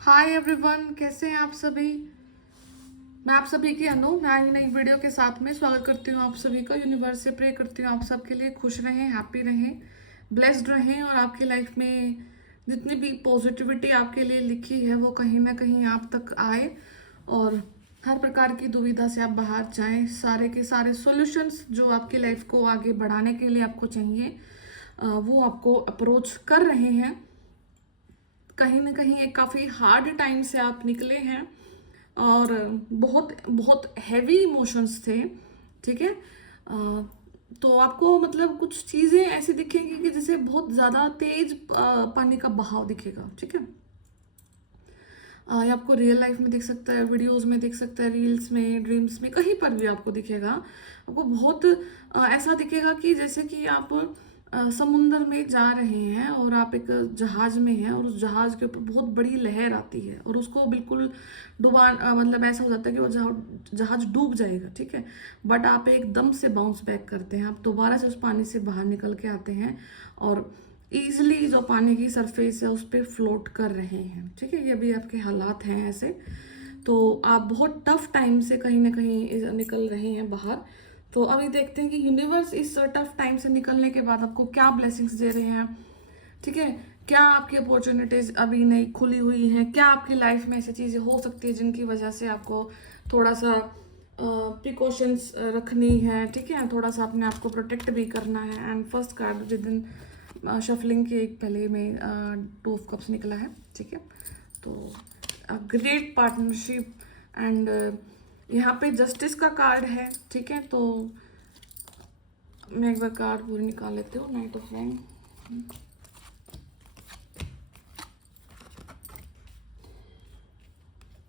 Hi everyone, कैसे हैं आप सभी। मैं आप सभी की अनु मैं नई वीडियो के साथ में स्वागत करती हूँ आप सभी का। यूनिवर्स से प्रे करती हूँ आप सबके लिए खुश रहें, हैप्पी रहें, ब्लेस्ड रहें और आपकी लाइफ में जितनी भी पॉजिटिविटी आपके लिए लिखी है वो कहीं ना कहीं आप तक आए और हर प्रकार की दुविधा से आप बाहर जाएं। सारे के सारे सॉल्यूशंस जो आपकी लाइफ को आगे बढ़ाने के लिए आपको चाहिए वो आपको अप्रोच कर रहे हैं। कहीं ना कहीं एक काफ़ी हार्ड टाइम से आप निकले हैं और बहुत बहुत हैवी इमोशंस थे। ठीक है। तो आपको मतलब कुछ चीज़ें ऐसी दिखेंगी कि जैसे बहुत ज़्यादा तेज पानी का बहाव दिखेगा। ठीक है। ये आपको रियल लाइफ में दिख सकता है, वीडियोस में दिख सकता है, रील्स में, ड्रीम्स में, कहीं पर भी आपको दिखेगा। आपको बहुत ऐसा दिखेगा कि जैसे कि आप समुंदर में जा रहे हैं और आप एक जहाज में हैं और उस जहाज के ऊपर बहुत बड़ी लहर आती है और उसको बिल्कुल मतलब ऐसा हो जाता है कि वो जहाज डूब जाएगा। ठीक है। बट आप एकदम से बाउंस बैक करते हैं, आप दोबारा से उस पानी से बाहर निकल के आते हैं और ईजिली जो पानी की सरफेस है उस पर फ्लोट कर रहे हैं। ठीक है। ये भी आपके हालात हैं ऐसे। तो आप बहुत टफ टाइम से कहीं ना कहीं निकल रहे हैं बाहर। तो अभी देखते हैं कि यूनिवर्स इस टफ टाइम से निकलने के बाद आपको क्या ब्लेसिंग्स दे रहे हैं। ठीक है। क्या आपकी अपॉर्चुनिटीज अभी नई खुली हुई हैं, क्या आपकी लाइफ में ऐसी चीज़ें हो सकती है जिनकी वजह से आपको थोड़ा सा प्रिकॉशंस रखनी है। ठीक है। थोड़ा सा अपने आप को प्रोटेक्ट भी करना है। एंड फर्स्ट कार्ड जिस दिन शफलिंग के एक पहले में 2 ऑफ कप्स निकला है। ठीक है। तो ग्रेट पार्टनरशिप एंड यहाँ पे जस्टिस का कार्ड है। ठीक है। तो मैं एक बार कार्ड पूरी निकाल लेती हूँ। नाइट ऑफ वाइंड,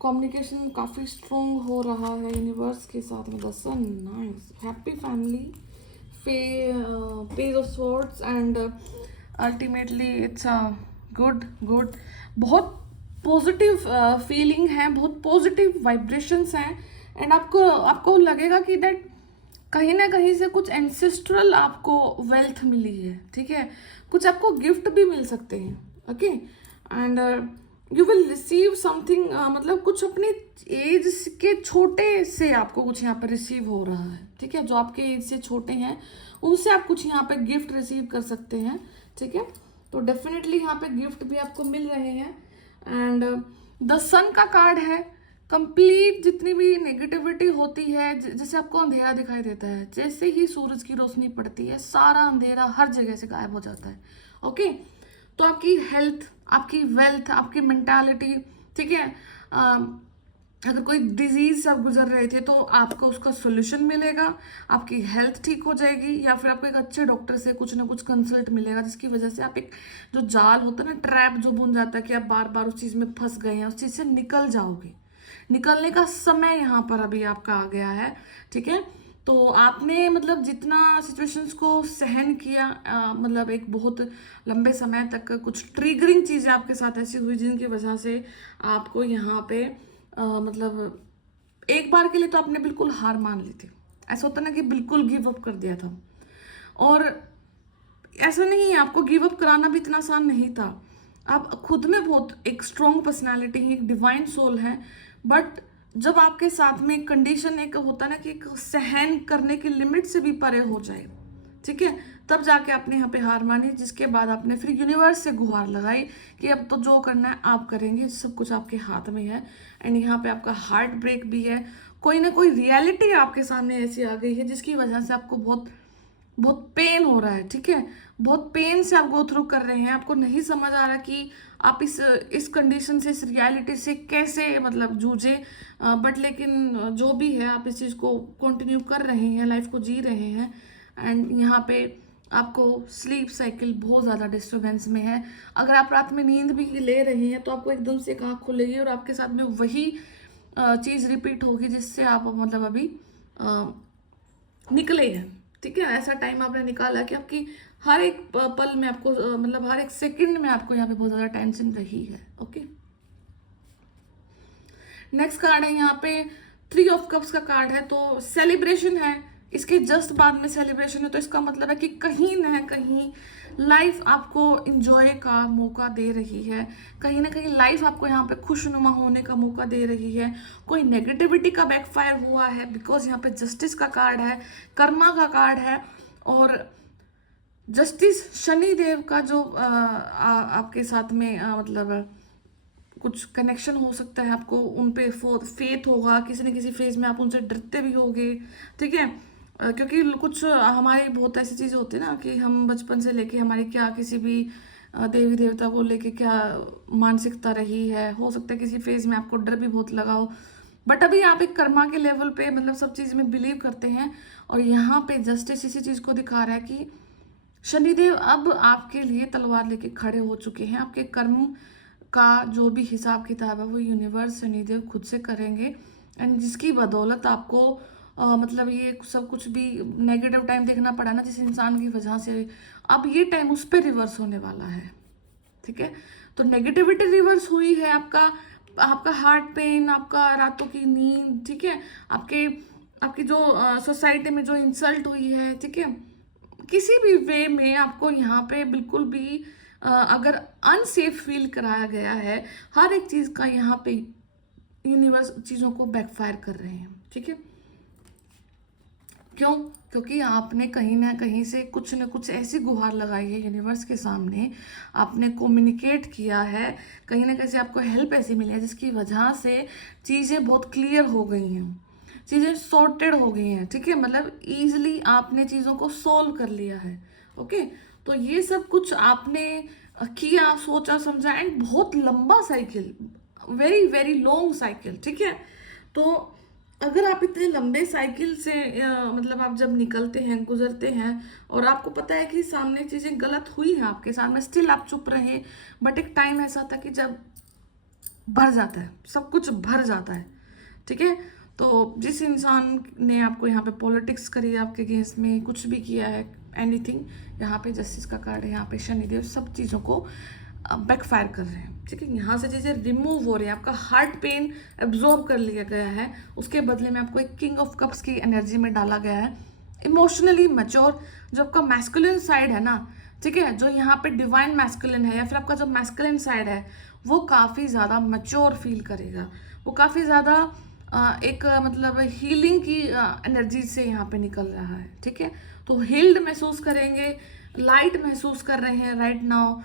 कम्युनिकेशन काफ़ी स्ट्रोंग हो रहा है यूनिवर्स के साथ में। The sun, nice, happy family, page of swords and ultimately it's a good good. बहुत पॉजिटिव फीलिंग है, बहुत पॉजिटिव वाइब्रेशंस हैं एंड आपको आपको लगेगा कि दैट कहीं ना कहीं से कुछ एंसेस्ट्रल आपको वेल्थ मिली है। ठीक है। कुछ आपको गिफ्ट भी मिल सकते हैं। Okay. And you will receive something, मतलब कुछ अपने एज के छोटे से आपको कुछ यहाँ पर रिसीव हो रहा है। ठीक है। जो आपके एज से छोटे हैं उनसे आप कुछ यहाँ पे गिफ्ट रिसीव कर सकते हैं। ठीक है। तो डेफिनेटली यहाँ पे गिफ्ट भी आपको मिल रहे हैं। एंड द सन का कार्ड है। कंप्लीट जितनी भी नेगेटिविटी होती है, जैसे आपको अंधेरा दिखाई देता है, जैसे ही सूरज की रोशनी पड़ती है सारा अंधेरा हर जगह से गायब हो जाता है। ओके। तो आपकी हेल्थ, आपकी वेल्थ, आपकी मेंटालिटी, ठीक है, अगर कोई डिजीज से आप गुजर रहे थे तो आपको उसका सोल्यूशन मिलेगा, आपकी हेल्थ ठीक हो जाएगी या फिर आपको एक अच्छे डॉक्टर से कुछ ना कुछ कंसल्ट मिलेगा जिसकी वजह से आप एक जो जाल होता है ना, ट्रैप जो बुन जाता है कि आप बार बार उस चीज़ में फंस गए हैं, उस चीज़ से निकल जाओगे। निकलने का समय यहाँ पर अभी आपका आ गया है। ठीक है। तो आपने मतलब जितना सिचुएशंस को सहन किया, मतलब एक बहुत लंबे समय तक कुछ ट्रिगरिंग चीज़ें आपके साथ ऐसी हुई जिनकी वजह से आपको यहाँ पे मतलब एक बार के लिए तो आपने बिल्कुल हार मान ली थी। ऐसा होता ना कि बिल्कुल गिव अप कर दिया था। और ऐसा नहीं है, आपको गिव अप कराना भी इतना आसान नहीं था। आप खुद में बहुत एक स्ट्रॉन्ग पर्सनालिटी है, एक डिवाइन सोल है। बट जब आपके साथ में एक कंडीशन एक होता है ना कि एक सहन करने की लिमिट से भी परे हो जाए, ठीक है, तब जाके आपने यहाँ पे हार मानी, जिसके बाद आपने फिर यूनिवर्स से गुहार लगाई कि अब तो जो करना है आप करेंगे, सब कुछ आपके हाथ में है। एंड यहाँ पे आपका हार्ट ब्रेक भी है। कोई ना कोई रियलिटी आपके सामने ऐसी आ गई है जिसकी वजह से आपको बहुत बहुत पेन हो रहा है। ठीक है। बहुत पेन से आप गो थ्रू कर रहे हैं। आपको नहीं समझ आ रहा कि आप इस कंडीशन से, इस रियलिटी से कैसे मतलब जूझे। बट लेकिन जो भी है आप इस चीज़ को कंटिन्यू कर रहे हैं, लाइफ को जी रहे हैं। एंड यहाँ पे आपको स्लीप साइकिल बहुत ज़्यादा डिस्टर्बेंस में है। अगर आप रात में नींद भी ले रहे हैं तो आपको एकदम से एक आँख खुलेगी और आपके साथ में वही चीज़ रिपीट होगी जिससे आप मतलब अभी निकले हैं। ठीक है। ऐसा टाइम आपने निकाला कि आपकी हर एक पल में आपको मतलब हर एक सेकंड में आपको यहाँ पे बहुत ज़्यादा टेंशन रही है। ओके। नेक्स्ट कार्ड है यहाँ पे 3 ऑफ कप्स का कार्ड है। तो सेलिब्रेशन है, इसके जस्ट बाद में सेलिब्रेशन है, तो इसका मतलब है कि कहीं ना कहीं लाइफ आपको इंजॉय का मौका दे रही है, कहीं ना कहीं लाइफ आपको यहाँ पे खुशनुमा होने का मौका दे रही है। कोई नेगेटिविटी का बैकफायर हुआ है, बिकॉज यहाँ पे जस्टिस का कार्ड है, कर्मा का कार्ड है, और जस्टिस शनि देव का जो आपके साथ में मतलब कुछ कनेक्शन हो सकता है, आपको उन पे फेथ होगा, किसी न किसी फेज में आप उनसे डरते भी होगे, ठीक है। क्योंकि कुछ हमारी बहुत ऐसी चीज़ें होती है ना कि हम बचपन से लेके हमारी क्या किसी भी देवी देवता को लेके क्या मानसिकता रही है, हो सकता है किसी फेज में आपको डर भी बहुत लगा हो, बट अभी आप एक कर्मा के लेवल पे मतलब सब चीज़ में बिलीव करते हैं। और यहाँ पे जस्टिस इसी चीज़ को दिखा रहा है कि शनिदेव अब आपके लिए तलवार लेके खड़े हो चुके हैं। आपके कर्म का जो भी हिसाब किताब है वो यूनिवर्स शनिदेव खुद से करेंगे, एंड जिसकी बदौलत आपको मतलब ये सब कुछ भी नेगेटिव टाइम देखना पड़ा ना जिस इंसान की वजह से, अब ये टाइम उस पर रिवर्स होने वाला है, ठीक है। तो नेगेटिविटी रिवर्स हुई है, आपका आपका हार्ट पेन, आपका रातों की नींद, ठीक है, आपके आपकी जो सोसाइटी में जो इंसल्ट हुई है, ठीक है, किसी भी वे में आपको यहाँ पे बिल्कुल भी अगर अनसेफ फील कराया गया है, हर एक चीज़ का यहाँ पे यूनिवर्स चीज़ों को बैकफायर कर रहे हैं, ठीक है। क्यों? क्योंकि आपने कहीं ना कहीं से कुछ न कुछ ऐसी गुहार लगाई है यूनिवर्स के सामने, आपने कम्युनिकेट किया है, कहीं ना कहीं से आपको हेल्प ऐसी मिली है जिसकी वजह से चीज़ें बहुत क्लियर हो गई हैं, चीज़ें सॉर्टेड हो गई हैं, ठीक है, मतलब ईजिली आपने चीज़ों को सोल्व कर लिया है। ओके, तो ये सब कुछ आपने किया, सोचा समझा, एंड बहुत लंबा cycle, very very long cycle, ठीक है। तो अगर आप इतने लंबे साइकिल से मतलब आप जब निकलते हैं, गुजरते हैं, और आपको पता है कि सामने चीज़ें गलत हुई हैं आपके सामने, स्टिल आप चुप रहे, बट एक टाइम ऐसा था कि जब भर जाता है, सब कुछ भर जाता है, ठीक है। तो जिस इंसान ने आपको यहाँ पे पॉलिटिक्स करी है, आपके अगेंस्ट में कुछ भी किया है, एनीथिंग, यहाँ पे जस्टिस का कार्ड है, यहाँ पे शनिदेव सब चीज़ों को बैकफायर कर रहे हैं, ठीक है। यहाँ से चीज़ें रिमूव हो रही है, आपका हार्ट पेन एब्जॉर्ब कर लिया गया है, उसके बदले में आपको एक किंग ऑफ कप्स की एनर्जी में डाला गया है, इमोशनली मैच्योर। जो आपका मैस्कुलिन साइड है ना, ठीक है, जो यहाँ पे डिवाइन मैस्कुलिन है या फिर आपका जो मैस्कुलिन साइड है, वो काफ़ी ज़्यादा मैच्योर फील करेगा, वो काफ़ी ज़्यादा एक मतलब हीलिंग की एनर्जी से यहाँ पे निकल रहा है, ठीक है। तो हील्ड महसूस करेंगे, लाइट महसूस कर रहे हैं राइट नाउ,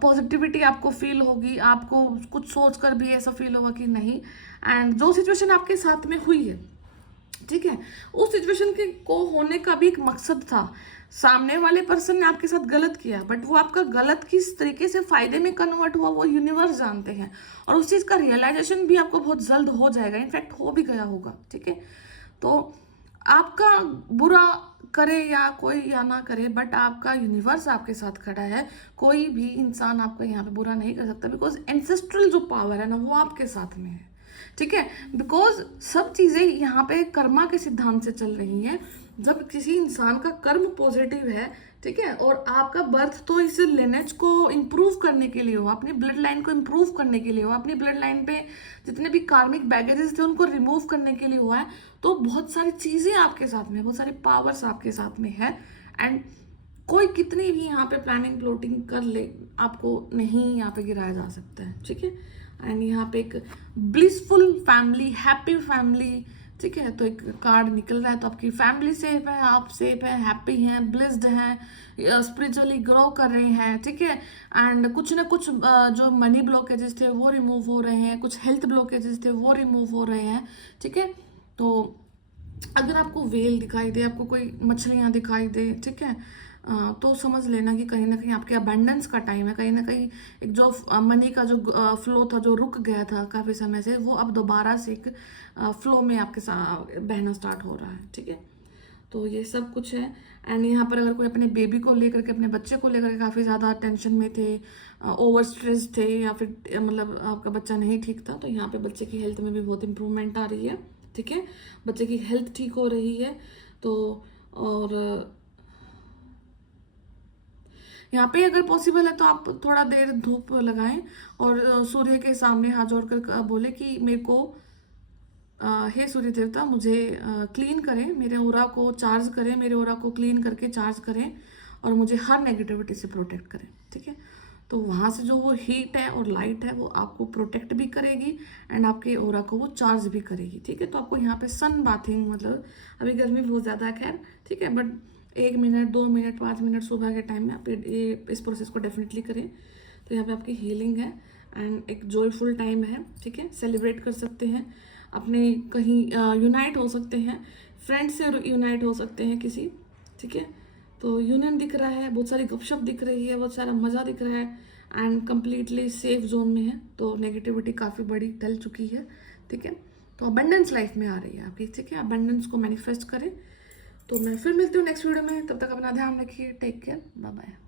पॉजिटिविटी आपको फील होगी, आपको कुछ सोच कर भी ऐसा फील होगा कि नहीं, एंड जो सिचुएशन आपके साथ में हुई है, ठीक है, उस सिचुएशन के को होने का भी एक मकसद था। सामने वाले पर्सन ने आपके साथ गलत किया, बट वो आपका गलत किस तरीके से फायदे में कन्वर्ट हुआ वो यूनिवर्स जानते हैं, और उस चीज़ का रियलाइजेशन भी आपको बहुत जल्द हो जाएगा, इनफैक्ट हो भी गया होगा, ठीक है। तो आपका बुरा करे या कोई या ना करे, बट आपका यूनिवर्स आपके साथ खड़ा है, कोई भी इंसान आपका यहाँ पे बुरा नहीं कर सकता, बिकॉज एंसेस्ट्रल जो पावर है ना वो आपके साथ में है, ठीक है। बिकॉज सब चीज़ें यहाँ पे कर्मा के सिद्धांत से चल रही हैं। जब किसी इंसान का कर्म पॉजिटिव है, ठीक है, और आपका बर्थ तो इस लिनेज को इम्प्रूव करने के लिए हुआ, अपनी ब्लड लाइन को इम्प्रूव करने के लिए हुआ, अपनी ब्लड लाइन पे जितने भी कार्मिक बैगेजेस थे उनको रिमूव करने के लिए हुआ है, तो बहुत सारी चीज़ें आपके साथ में, बहुत सारी पावर्स आपके साथ में है, एंड कोई कितनी भी यहाँ पे प्लानिंग प्लॉटिंग कर ले, आपको नहीं यहाँ पे गिराया जा सकता है, ठीक है। एंड यहाँ पे एक ब्लिसफुल फैमिली, हैप्पी फैमिली, ठीक है, तो एक कार्ड निकल रहा है, तो आपकी फैमिली सेफ है, आप सेफ हैं, हैप्पी हैं, ब्लिस्ड हैं, स्पिरिचुअली ग्रो कर रहे हैं, ठीक है। एंड कुछ ना कुछ जो मनी ब्लॉकेजेस थे वो रिमूव हो रहे हैं, कुछ हेल्थ ब्लॉकेजेस थे वो रिमूव हो रहे हैं, ठीक है। तो अगर आपको वेल दिखाई दे, आपको कोई मछलियाँ दिखाई दे, ठीक है, तो समझ लेना कि कहीं ना कहीं आपके अबंडेंस का टाइम है, कहीं ना कहीं एक जो मनी का जो फ्लो था जो रुक गया था काफ़ी समय से, वो अब दोबारा से एक फ्लो में आपके साथ बहना स्टार्ट हो रहा है, ठीक है। तो ये सब कुछ है। एंड यहाँ पर अगर कोई अपने बेबी को लेकर के, अपने बच्चे को लेकर के काफ़ी ज़्यादा टेंशन में थे, ओवर स्ट्रेस थे, या फिर मतलब आपका बच्चा नहीं ठीक था, तो यहाँ पे बच्चे की हेल्थ में भी बहुत इंप्रूवमेंट आ रही है, ठीक है, बच्चे की हेल्थ ठीक हो रही है। तो और यहाँ पे अगर पॉसिबल है तो आप थोड़ा देर धूप लगाएं और सूर्य के सामने हाथ जोड़कर बोले कि मेरे को हे सूर्य देवता, मुझे क्लीन करें, मेरे ओरा को चार्ज करें, मेरे ओरा को क्लीन करके चार्ज करें और मुझे हर नेगेटिविटी से प्रोटेक्ट करें। ठीक है, तो वहाँ से जो वो हीट है और लाइट है वो आपको प्रोटेक्ट भी करेगी एंड आपके ओरा को वो चार्ज भी करेगी। ठीक है, तो आपको यहाँ पे सन बाथिंग, मतलब अभी गर्मी बहुत ज़्यादा है खैर, ठीक है, बट 1 मिनट 2 मिनट 5 मिनट सुबह के टाइम में आप ये इस प्रोसेस को डेफिनेटली करें। तो यहाँ पे आपकी हीलिंग है एंड एक जॉयफुल टाइम है। ठीक है, सेलिब्रेट कर सकते हैं, अपने कहीं यूनाइट हो सकते हैं, फ्रेंड से यूनाइट हो सकते हैं किसी। ठीक है, तो यूनियन दिख रहा है, बहुत सारी गपशप दिख रही है, बहुत सारा मज़ा दिख रहा है एंड कम्प्लीटली सेफ जोन में है। तो नेगेटिविटी काफ़ी बड़ी टल चुकी है। ठीक है, तो अबंडेंस लाइफ में आ रही है आपकी। ठीक है, अबंडेंस को मैनिफेस्ट करें। तो मैं फिर मिलती हूँ नेक्स्ट वीडियो में, तब तक अपना ध्यान रखिए, टेक केयर, बाय बाय।